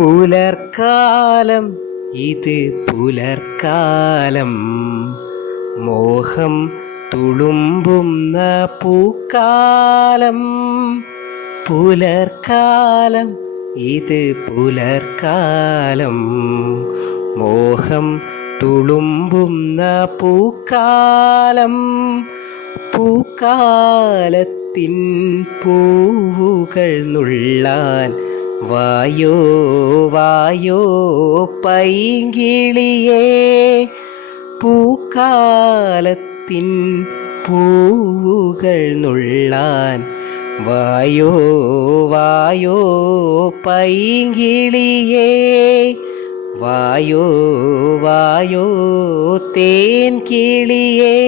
പുലർക്കാലം ഇത് പുലർക്കാലം, മോഹം തുളുമ്പുന്ന പൂക്കാലം. പുലർക്കാലം ഇത് പുലർക്കാലം, മോഹം തുളുമ്പുന്ന പൂക്കാലം. പൂക്കാലത്തിൻ പൂവുകൾ നുള്ളാൻ വായോ വായോ പൈങ്കിളിയേ. പൂക്കാലത്തിൻ പൂവുകൾ നുള്ളാൻ വായോ വായോ പൈങ്കിളിയേ. വായോ വായോ തേൻ കിളിയേ.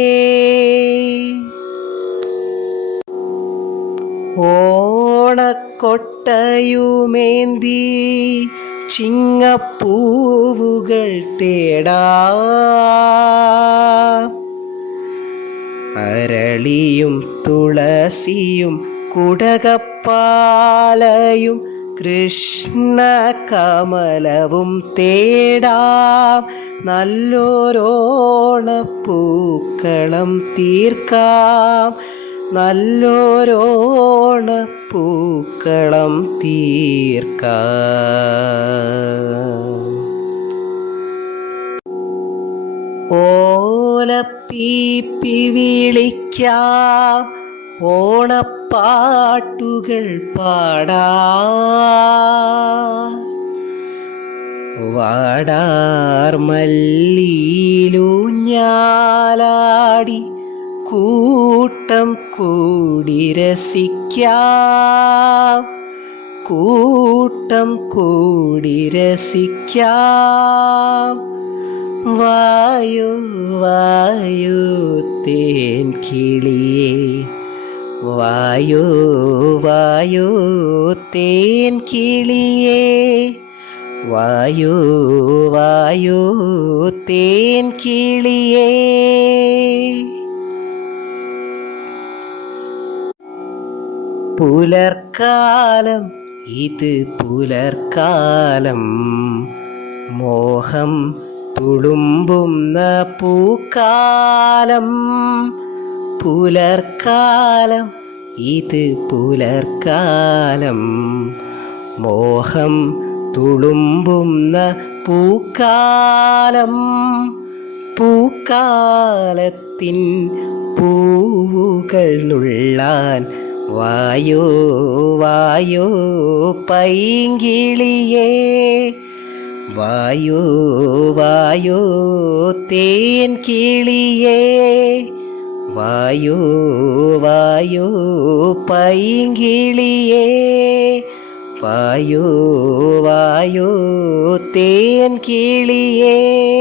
ഓണക്കൊട്ടയുമേന്തി ചിങ്ങപ്പൂവുകൾ തേടാം. അരളിയും തുളസിയും കുടകപ്പാലയും കൃഷ്ണകമലവും തേടാം. നല്ലൊരോണപ്പൂക്കളം തീർക്കാം, നല്ലൊരോണപ്പൂക്കളം തീർക്കാം. ഓലപ്പീപ്പി വിളിക്കാം, ഓണപ്പാട്ടുകൾ പാടാം. വാടാർ മല്ലിയിലൂഞ്ഞാലാടി കൂട്ടം കൂടി രസിക്കാം, കൂട്ടം കൂടി രസിക്കാം. വായോ വായോ തേൻ കിളിയേ, വായോ വായോ തേൻ കിളിയേ. വായോ വായോ തേൻ കിളിയേ. പുലർക്കാലം ഇത് പുലർക്കാലം, മോഹം തുളുമ്പുന്ന പൂക്കാലം. പുലർക്കാലം ഇത് പുലർക്കാലം, മോഹം തുളുമ്പുന്ന പൂക്കാലം. പൂക്കാലത്തിൻ പൂവുകൾ നുള്ളാൻ വായോ വായോ പൈങ്കിളിയേ. വായോ വായോ തേൻ കിളിയേ. വായോ വായോ പൈങ്കിളിയേ. വായോ വായോ തേൻ കിളിയേ.